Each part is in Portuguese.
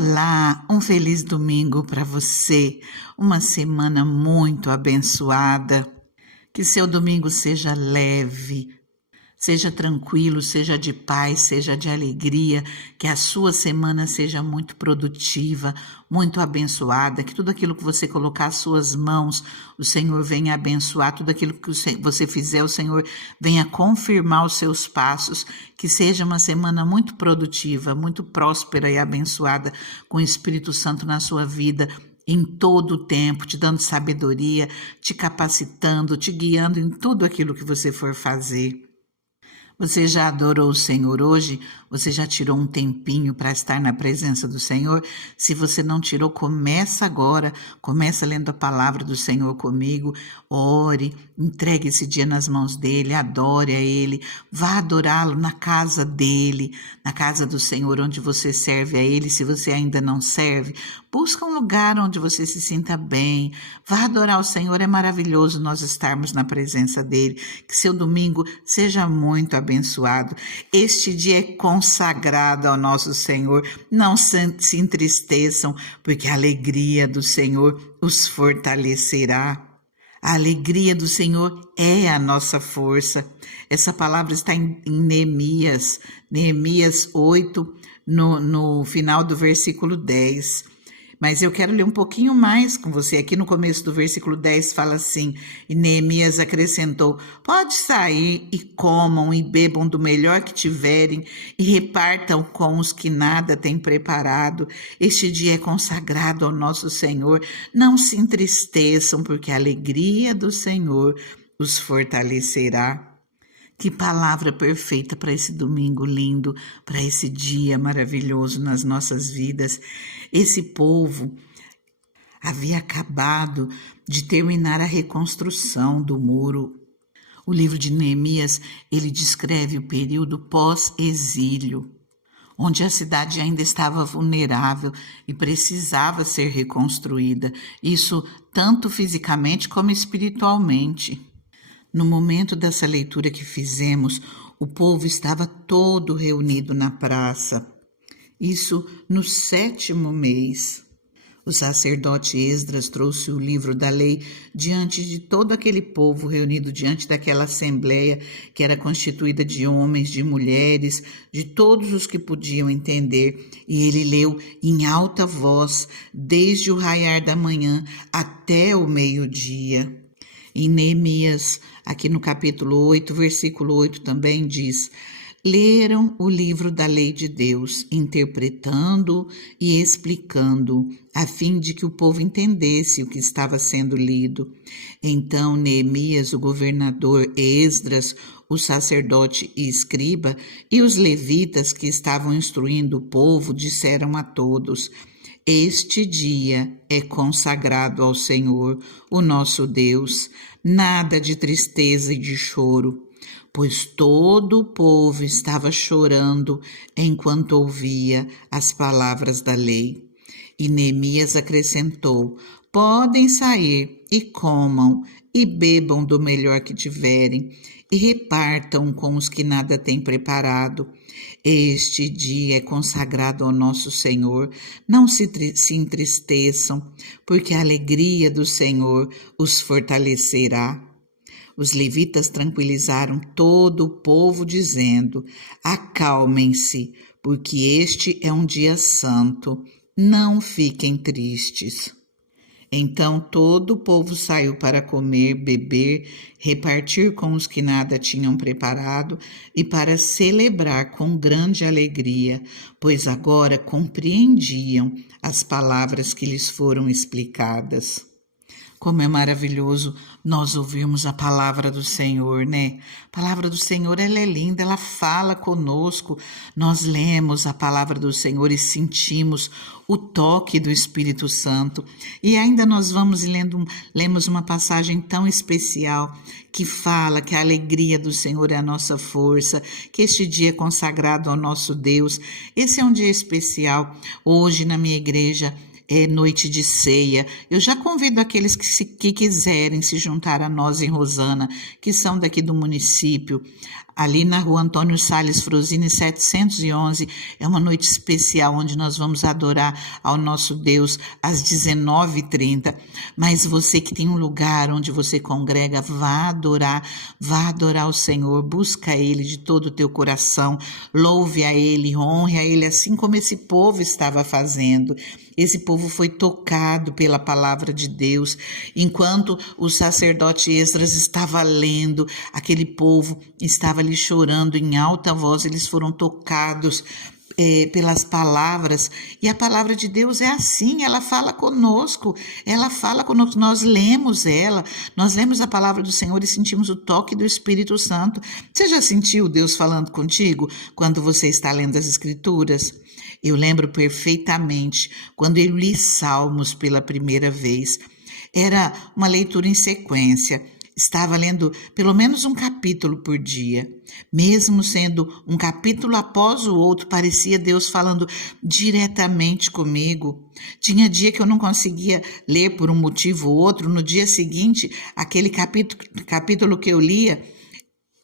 Olá, um feliz domingo para você, uma semana muito abençoada. Que seu domingo seja leve, seja tranquilo, seja de paz, seja de alegria, que a sua semana seja muito produtiva, muito abençoada, que tudo aquilo que você colocar às suas mãos, o Senhor venha abençoar, tudo aquilo que você fizer, o Senhor venha confirmar os seus passos, que seja uma semana muito produtiva, muito próspera e abençoada, com o Espírito Santo na sua vida, em todo o tempo, te dando sabedoria, te capacitando, te guiando em tudo aquilo que você for fazer. Você já adorou o Senhor hoje? Você já tirou um tempinho para estar na presença do Senhor? Se você não tirou, começa agora. Começa lendo a palavra do Senhor comigo. Ore, entregue esse dia nas mãos dele, adore a ele. Vá adorá-lo na casa dele, na casa do Senhor, onde você serve a ele. Se você ainda não serve, busca um lugar onde você se sinta bem. Vá adorar o Senhor. É maravilhoso nós estarmos na presença dele. Que seu domingo seja muito abençoado. Este dia é consagrado ao nosso Senhor. Não se entristeçam, porque a alegria do Senhor os fortalecerá. A alegria do Senhor é a nossa força. Essa palavra está em Neemias 8, no final do versículo 10. Mas eu quero ler um pouquinho mais com você. Aqui no começo do versículo 10 fala assim: e Neemias acrescentou: pode sair e comam e bebam do melhor que tiverem e repartam com os que nada têm preparado. Este dia é consagrado ao nosso Senhor. Não se entristeçam, porque a alegria do Senhor os fortalecerá. Que palavra perfeita para esse domingo lindo, para esse dia maravilhoso nas nossas vidas. Esse povo havia acabado de terminar a reconstrução do muro. O livro de Neemias, ele descreve o período pós-exílio, onde a cidade ainda estava vulnerável e precisava ser reconstruída, isso tanto fisicamente como espiritualmente. No momento dessa leitura que fizemos, o povo estava todo reunido na praça. Isso no 7º mês. O sacerdote Esdras trouxe o livro da lei diante de todo aquele povo reunido diante daquela assembleia que era constituída de homens, de mulheres, de todos os que podiam entender. E ele leu em alta voz, desde o raiar da manhã até o meio-dia. Em Neemias, aqui no capítulo 8, versículo 8 também diz: leram o livro da lei de Deus, interpretando e explicando, a fim de que o povo entendesse o que estava sendo lido. Então Neemias, o governador, Esdras, o sacerdote e escriba, e os levitas que estavam instruindo o povo, disseram a todos: este dia é consagrado ao Senhor, o nosso Deus, nada de tristeza e de choro, pois todo o povo estava chorando enquanto ouvia as palavras da lei. E Neemias acrescentou: podem sair e comam e bebam do melhor que tiverem e repartam com os que nada têm preparado. Este dia é consagrado ao nosso Senhor. Não se entristeçam, porque a alegria do Senhor os fortalecerá. Os levitas tranquilizaram todo o povo, dizendo: acalmem-se, porque este é um dia santo. Não fiquem tristes. Então todo o povo saiu para comer, beber, repartir com os que nada tinham preparado e para celebrar com grande alegria, pois agora compreendiam as palavras que lhes foram explicadas. Como é maravilhoso nós ouvirmos a palavra do Senhor, né? A palavra do Senhor, ela é linda, ela fala conosco. Nós lemos a palavra do Senhor e sentimos o toque do Espírito Santo. E ainda nós vamos lemos uma passagem tão especial que fala que a alegria do Senhor é a nossa força, que este dia é consagrado ao nosso Deus. Esse é um dia especial. Hoje na minha igreja é noite de ceia. Eu já convido aqueles que quiserem se juntar a nós em Rosana, que são daqui do município, ali na rua Antônio Salles Frosini 711. É uma noite especial onde nós vamos adorar ao nosso Deus às 19h30. Mas você que tem um lugar onde você congrega, vá adorar o Senhor, busca Ele de todo o teu coração, louve a Ele, honre a Ele, assim como esse povo estava fazendo. Esse povo foi tocado pela palavra de Deus. Enquanto o sacerdote Esdras estava lendo, aquele povo estava ali chorando em alta voz, eles foram tocados pelas palavras, e a palavra de Deus é assim, ela fala conosco, nós lemos a palavra do Senhor e sentimos o toque do Espírito Santo. Você já sentiu Deus falando contigo quando você está lendo as Escrituras? Eu lembro perfeitamente quando eu li Salmos pela primeira vez. Era uma leitura em sequência. Estava lendo pelo menos um capítulo por dia. Mesmo sendo um capítulo após o outro, parecia Deus falando diretamente comigo. Tinha dia que eu não conseguia ler por um motivo ou outro. No dia seguinte, aquele capítulo que eu lia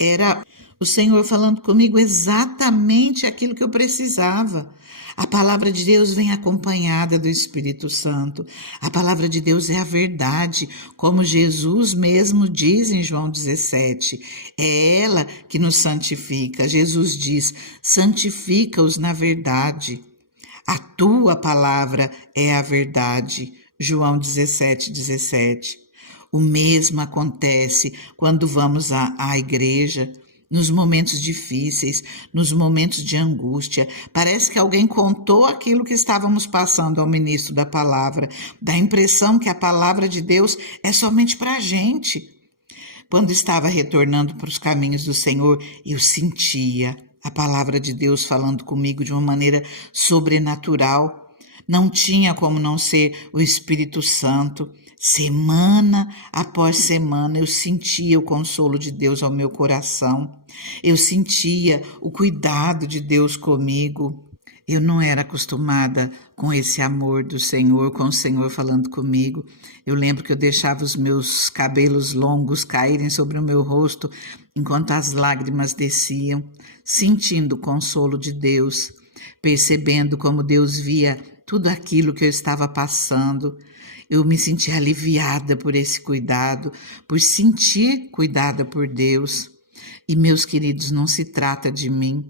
era o Senhor falando comigo exatamente aquilo que eu precisava. A palavra de Deus vem acompanhada do Espírito Santo. A palavra de Deus é a verdade, como Jesus mesmo diz em João 17. É ela que nos santifica. Jesus diz: santifica-os na verdade. A tua palavra é a verdade. João 17:17. O mesmo acontece quando vamos à igreja. Nos momentos difíceis, nos momentos de angústia, parece que alguém contou aquilo que estávamos passando ao ministro da palavra. Dá a impressão que a palavra de Deus é somente para a gente. Quando estava retornando para os caminhos do Senhor, eu sentia a palavra de Deus falando comigo de uma maneira sobrenatural. Não tinha como não ser o Espírito Santo. Semana após semana eu sentia o consolo de Deus ao meu coração. Eu sentia o cuidado de Deus comigo. Eu não era acostumada com esse amor do Senhor, com o Senhor falando comigo. Eu lembro que eu deixava os meus cabelos longos caírem sobre o meu rosto enquanto as lágrimas desciam, sentindo o consolo de Deus, percebendo como Deus via tudo aquilo que eu estava passando. Eu me senti aliviada por esse cuidado, por sentir cuidada por Deus. E, meus queridos, não se trata de mim,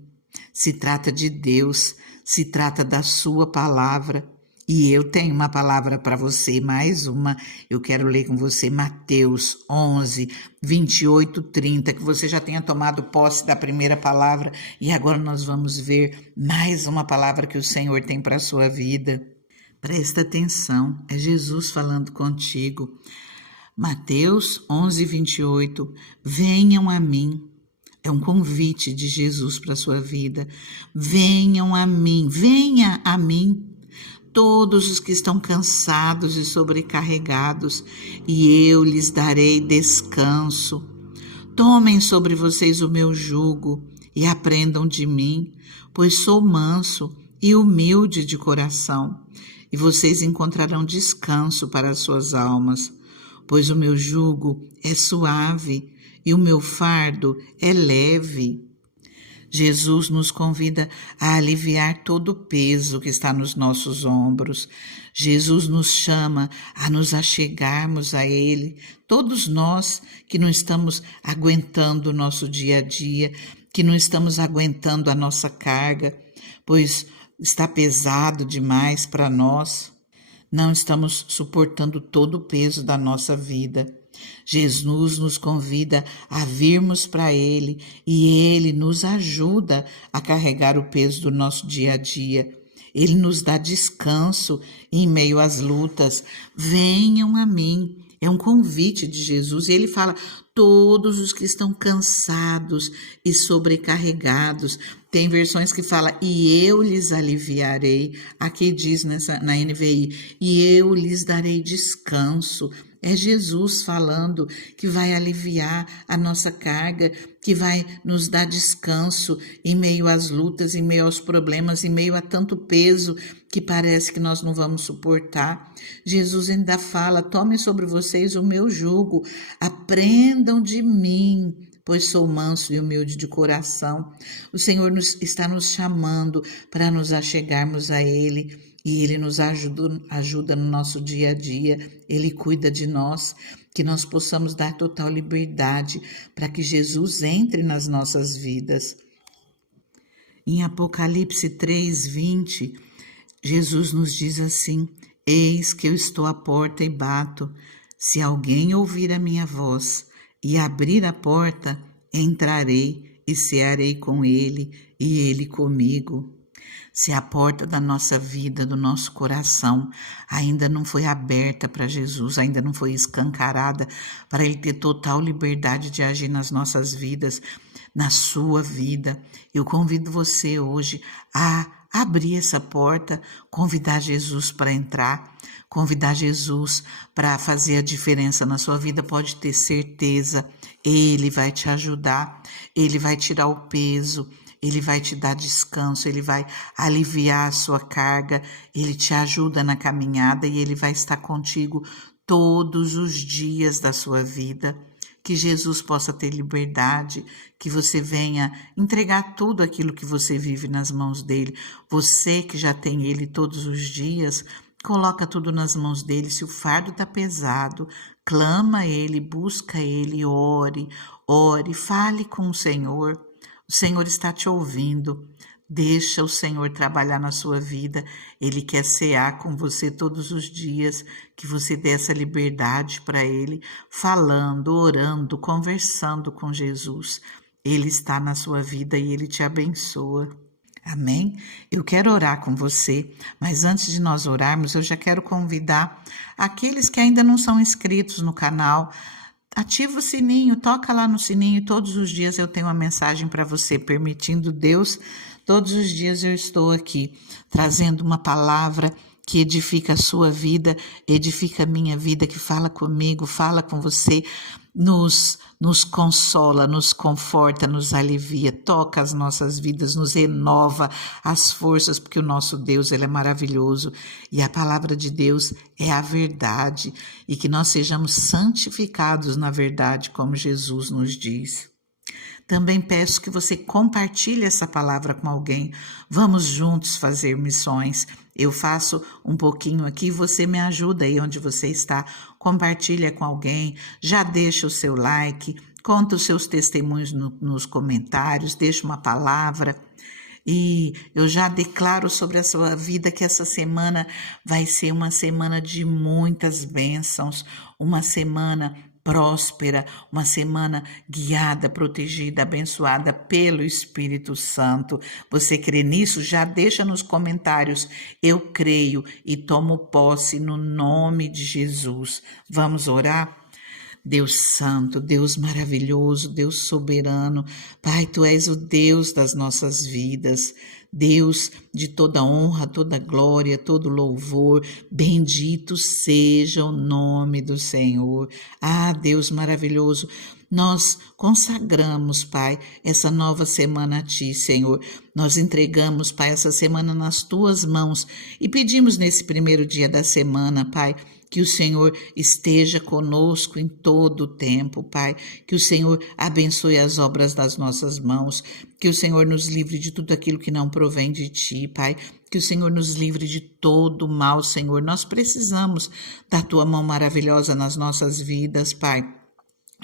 se trata de Deus, se trata da sua palavra. E eu tenho uma palavra para você, mais uma. Eu quero ler com você Mateus 11, 28, 30, que você já tenha tomado posse da primeira palavra. E agora nós vamos ver mais uma palavra que o Senhor tem para a sua vida. Presta atenção, é Jesus falando contigo. Mateus 11, 28, venham a mim. É um convite de Jesus para a sua vida. Venham a mim, venha a mim, todos os que estão cansados e sobrecarregados, e eu lhes darei descanso. Tomem sobre vocês o meu jugo e aprendam de mim, pois sou manso e humilde de coração, e vocês encontrarão descanso para as suas almas, pois o meu jugo é suave e o meu fardo é leve. Jesus nos convida a aliviar todo o peso que está nos nossos ombros. Jesus nos chama a nos achegarmos a Ele, todos nós que não estamos aguentando o nosso dia a dia, que não estamos aguentando a nossa carga, pois está pesado demais para nós, não estamos suportando todo o peso da nossa vida. Jesus nos convida a virmos para Ele e Ele nos ajuda a carregar o peso do nosso dia a dia. Ele nos dá descanso em meio às lutas. Venham a mim. É um convite de Jesus e Ele fala, todos os que estão cansados e sobrecarregados. Tem versões que fala, e eu lhes aliviarei. Aqui diz na NVI, e eu lhes darei descanso. É Jesus falando que vai aliviar a nossa carga, que vai nos dar descanso em meio às lutas, em meio aos problemas, em meio a tanto peso que parece que nós não vamos suportar. Jesus ainda fala, tomem sobre vocês o meu jugo, aprendam de mim, pois sou manso e humilde de coração. O Senhor está nos chamando para nos achegarmos a Ele, e Ele nos ajuda no nosso dia a dia. Ele cuida de nós, que nós possamos dar total liberdade para que Jesus entre nas nossas vidas. Em Apocalipse 3:20, Jesus nos diz assim: eis que eu estou à porta e bato. Se alguém ouvir a minha voz e abrir a porta, entrarei e cearei com ele e ele comigo. Se a porta da nossa vida, do nosso coração, ainda não foi aberta para Jesus, ainda não foi escancarada para Ele ter total liberdade de agir nas nossas vidas, na sua vida, eu convido você hoje a abrir essa porta, convidar Jesus para entrar, convidar Jesus para fazer a diferença na sua vida. Pode ter certeza, Ele vai te ajudar, Ele vai tirar o peso, Ele vai te dar descanso, Ele vai aliviar a sua carga, Ele te ajuda na caminhada e Ele vai estar contigo todos os dias da sua vida. Que Jesus possa ter liberdade, que você venha entregar tudo aquilo que você vive nas mãos dele. Você que já tem ele todos os dias, coloca tudo nas mãos dele. Se o fardo está pesado, clama a ele, busca ele, ore, fale com o Senhor. O Senhor está te ouvindo. Deixa o Senhor trabalhar na sua vida. Ele quer cear com você todos os dias, que você dê essa liberdade para Ele, falando, orando, conversando com Jesus. Ele está na sua vida e Ele te abençoa. Amém? Eu quero orar com você, mas antes de nós orarmos, eu já quero convidar aqueles que ainda não são inscritos no canal. Ativa o sininho, toca lá no sininho. Todos os dias eu tenho uma mensagem para você, permitindo Deus. Todos os dias eu estou aqui trazendo uma palavra que edifica a sua vida, edifica a minha vida, que fala comigo, fala com você, nos consola, nos conforta, nos alivia, toca as nossas vidas, nos renova as forças, porque o nosso Deus, ele é maravilhoso e a palavra de Deus é a verdade, e que nós sejamos santificados na verdade, como Jesus nos diz. Também peço que você compartilhe essa palavra com alguém. Vamos juntos fazer missões. Eu faço um pouquinho aqui, você me ajuda aí onde você está. Compartilha com alguém, já deixa o seu like, conta os seus testemunhos nos comentários, deixa uma palavra. E eu já declaro sobre a sua vida que essa semana vai ser uma semana de muitas bênçãos, uma semana próspera, uma semana guiada, protegida, abençoada pelo Espírito Santo. Você crê nisso? Já deixa nos comentários. Eu creio e tomo posse no nome de Jesus. Vamos orar? Deus santo, Deus maravilhoso, Deus soberano, Pai, Tu és o Deus das nossas vidas, Deus de toda honra, toda glória, todo louvor, bendito seja o nome do Senhor. Ah, Deus maravilhoso, nós consagramos, Pai, essa nova semana a Ti, Senhor. Nós entregamos, Pai, essa semana nas Tuas mãos e pedimos nesse primeiro dia da semana, Pai, que o Senhor esteja conosco em todo o tempo, Pai. Que o Senhor abençoe as obras das nossas mãos. Que o Senhor nos livre de tudo aquilo que não provém de Ti, Pai. Que o Senhor nos livre de todo o mal, Senhor. Nós precisamos da Tua mão maravilhosa nas nossas vidas, Pai.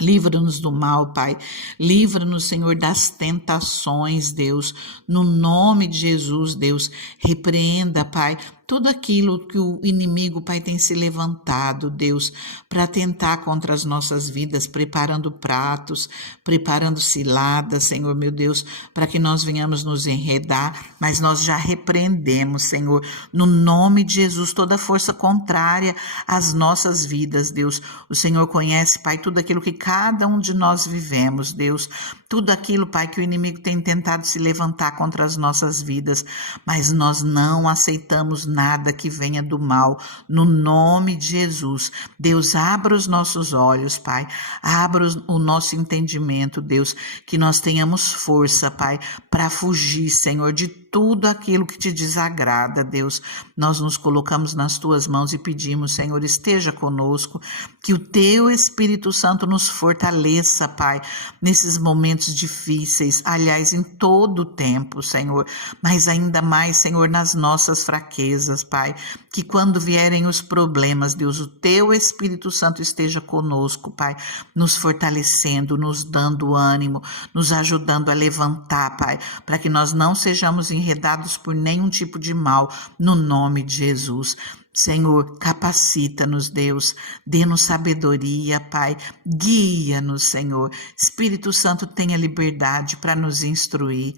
Livra-nos do mal, Pai. Livra-nos, Senhor, das tentações, Deus. No nome de Jesus, Deus, repreenda, Pai, tudo aquilo que o inimigo, Pai, tem se levantado, Deus, para tentar contra as nossas vidas, preparando pratos, preparando ciladas, Senhor, meu Deus, para que nós venhamos nos enredar, mas nós já repreendemos, Senhor, no nome de Jesus, toda força contrária às nossas vidas, Deus. O Senhor conhece, Pai, tudo aquilo que cada um de nós vivemos, Deus, tudo aquilo, Pai, que o inimigo tem tentado se levantar contra as nossas vidas, mas nós não aceitamos nada que venha do mal, no nome de Jesus. Deus, abra os nossos olhos, Pai, abra o nosso entendimento, Deus, que nós tenhamos força, Pai, para fugir, Senhor, de tudo aquilo que te desagrada, Deus. Nós nos colocamos nas tuas mãos e pedimos, Senhor, esteja conosco, que o teu Espírito Santo nos fortaleça, Pai, nesses momentos difíceis, aliás, em todo o tempo, Senhor, mas ainda mais, Senhor, nas nossas fraquezas, Pai, que quando vierem os problemas, Deus, o teu Espírito Santo esteja conosco, Pai, nos fortalecendo, nos dando ânimo, nos ajudando a levantar, Pai, para que nós não sejamos enredados por nenhum tipo de mal, no nome de Jesus. Senhor, capacita-nos, Deus, dê-nos sabedoria, Pai, guia-nos, Senhor. Espírito Santo, tenha liberdade para nos instruir.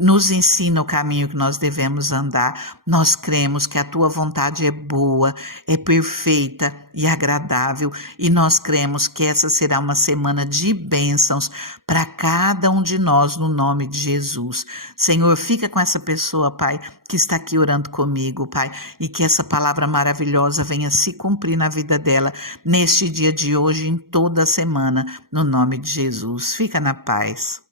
Nos ensina o caminho que nós devemos andar. Nós cremos que a tua vontade é boa, é perfeita e agradável, e nós cremos que essa será uma semana de bênçãos para cada um de nós, no nome de Jesus. Senhor, fica com essa pessoa, Pai, que está aqui orando comigo, Pai, e que essa palavra maravilhosa venha se cumprir na vida dela, neste dia de hoje, em toda a semana, no nome de Jesus. Fica na paz.